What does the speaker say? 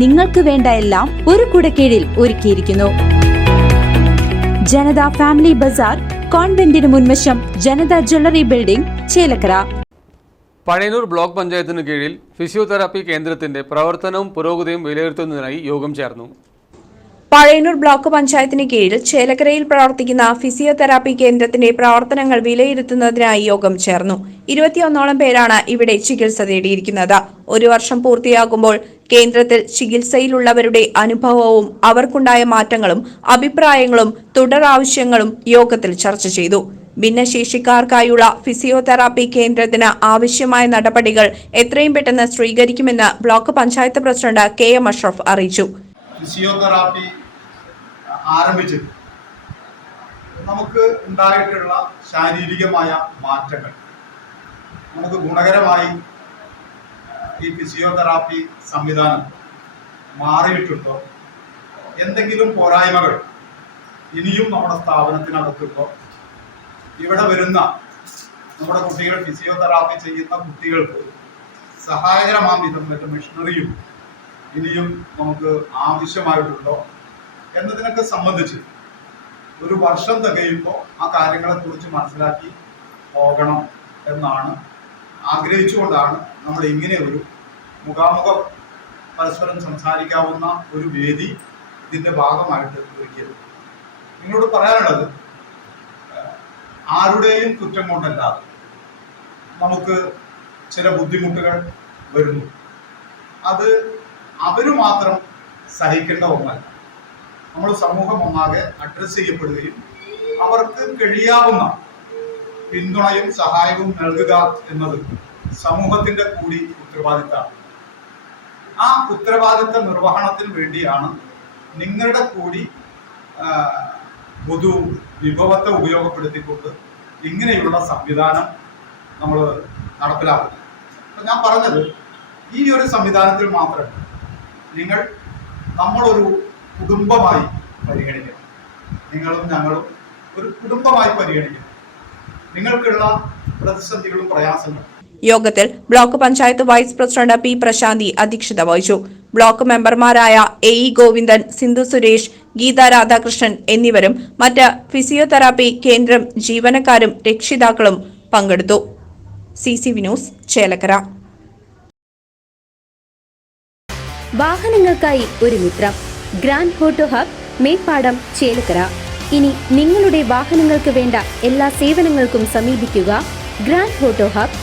നിങ്ങൾക്ക് വേണ്ട എല്ലാം ഒരു കുടക്കീഴിൽ ഒരുക്കിയിരിക്കുന്നു. ജനത ഫാമിലി ബസാർ കോൺവെന്റിന് മുൻവശം Janata jewellery building Chelakkara. Pazhayannur block പഞ്ചായത്തിന് കീഴിൽ ഫിസിയോതെറാപ്പി കേന്ദ്രത്തിന്റെ പ്രവർത്തനവും പുരോഗതിയും വിലയിരുത്തുന്നതിനായി യോഗം ചേർന്നു. പഴയന്നൂർ ബ്ലോക്ക് പഞ്ചായത്തിന് കീഴിൽ ചേലക്കരയിൽ പ്രവർത്തിക്കുന്ന ഫിസിയോതെറാപ്പി കേന്ദ്രത്തിന്റെ പ്രവർത്തനങ്ങൾ വിലയിരുത്തുന്നതിനായി യോഗം ചേർന്നു. ഇരുപത്തിയൊന്നോളം പേരാണ് ഇവിടെ ചികിത്സ തേടിയിരിക്കുന്നത്. ഒരു വർഷം പൂർത്തിയാകുമ്പോൾ കേന്ദ്രത്തിൽ ചികിത്സയിലുള്ളവരുടെ അനുഭവവും അവർക്കുണ്ടായ മാറ്റങ്ങളും അഭിപ്രായങ്ങളും തുടർ ആവശ്യങ്ങളും യോഗത്തിൽ ചർച്ച ചെയ്തു. ഭിന്നശേഷിക്കാർക്കായുള്ള ഫിസിയോതെറാപ്പി കേന്ദ്രത്തിന് ആവശ്യമായ നടപടികൾ എത്രയും പെട്ടെന്ന് സ്വീകരിക്കുമെന്ന് block panchayat president K M Ashraf അറിയിച്ചു. ഫിസിയോതെറാപ്പി ആരംഭിച്ചത്. നമുക്ക് ഉണ്ടായിട്ടുള്ള ശാരീരികമായ മാറ്റങ്ങൾ. നമുക്ക് ഗുണകരമായി ഈ ഫിസിയോതെറാപ്പി സംവിധാനം മാറിയിട്ടുണ്ടോ? എന്തെങ്കിലും പോരായ്മകൾ ഇനിയും നമ്മുടെ സ്ഥാപനത്തിനകത്തുണ്ടോ? ഇവിടെ വരുന്ന നമ്മുടെ കുട്ടികൾ ഫിസിയോതെറാപ്പി ചെയ്യുന്ന കുട്ടികൾക്ക് സഹായകരമാം വിധം മറ്റു മെഷീനറിയും ഇനിയും നമുക്ക് ആവശ്യമായിട്ടുണ്ടോ എന്നതിനൊക്കെ സംബന്ധിച്ച് ഒരു വർഷം തികയുമ്പോൾ ആ കാര്യങ്ങളെ കുറിച്ച് മനസ്സിലാക്കി പോകണം എന്നാണ് ആഗ്രഹിച്ചുകൊണ്ടാണ് നമ്മൾ ഇങ്ങനെ ഒരു മുഖാമുഖം പരസ്പരം സംസാരിക്കാവുന്ന ഒരു വേദി ഇതിന്റെ ഭാഗമായിട്ട് ഒരുക്കിയത്. നിങ്ങളോട് പറയാനുള്ളത് ആരുടെയും കുറ്റം കൊണ്ടല്ലാതെ നമുക്ക് ചില ബുദ്ധിമുട്ടുകൾ വരുന്നു. അത് അവർ മാത്രം സഹിക്കേണ്ട ഒന്നല്ല. നമ്മൾ സമൂഹം ഒന്നാകെ അഡ്രസ് ചെയ്യപ്പെടുകയും അവർക്ക് കഴിയാവുന്ന പിന്തുണയും സഹായവും നൽകുക എന്നത് സമൂഹത്തിന്റെ കൂടി ഉത്തരവാദിത്തമാണ്. ആ ഉത്തരവാദിത്ത നിർവഹണത്തിന് വേണ്ടിയാണ് നിങ്ങളുടെ കൂടി പൊതു വിഭവത്തെ ഉപയോഗപ്പെടുത്തിക്കൊണ്ട് ഇങ്ങനെയുള്ള സംവിധാനം നമ്മൾ നടപ്പിലാക്കുന്നത്. അപ്പം ഞാൻ പറഞ്ഞത് ഈ ഒരു സംവിധാനത്തിൽ മാത്രമല്ല. നിങ്ങൾ നമ്മളൊരു കുടുംബമായി പരിഗണിക്കണം. നിങ്ങളും ഞങ്ങളും ഒരു കുടുംബമായി പരിഗണിക്കണം. നിങ്ങൾക്കുള്ള പ്രതിസന്ധികളും പ്രയാസങ്ങളും. യോഗത്തിൽ block panchayat vice president P Prashanthi അധ്യക്ഷത വഹിച്ചു. ബ്ലോക്ക് മെമ്പർമാരായ എ ഇ ഗോവിന്ദൻ സിന്ധു സുരേഷ് ഗീത രാധാകൃഷ്ണൻ എന്നിവരും മറ്റ് ഫിസിയോതെറാപ്പി കേന്ദ്രം ജീവനക്കാരും രക്ഷിതാക്കളും പങ്കെടുത്തു. C C Vinos Chelakkara. വാഹനങ്ങൾക്കായി ഒരു മിത്രം. Grand photo hub Meppadam Chelakkara. ഇനി നിങ്ങളുടെ വാഹനങ്ങൾക്ക് വേണ്ട എല്ലാ സേവനങ്ങൾക്കും സമീപിക്കുക ഗ്രാൻഡ് ഫോട്ടോ ഹബ്